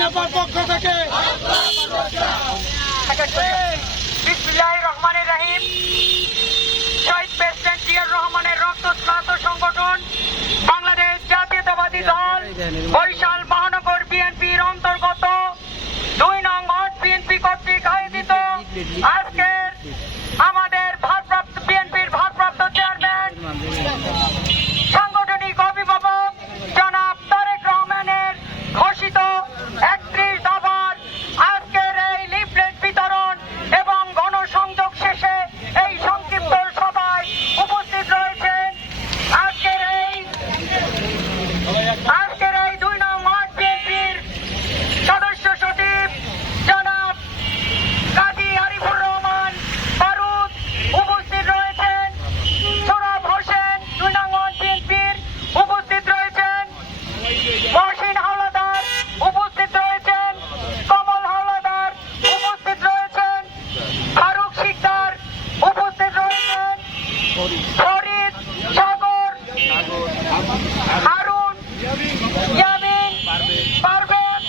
নেপার পক্ষ থেকে। রহমানির জিয়াউর রহমানের সংগঠন, বাংলাদেশ জাতীয়তাবাদী বরিশাল মহানগর বিএনপির অন্তর্গত দুই নং বিএনপি কর্তৃক আয়োজিত আর পারবেন পারবেন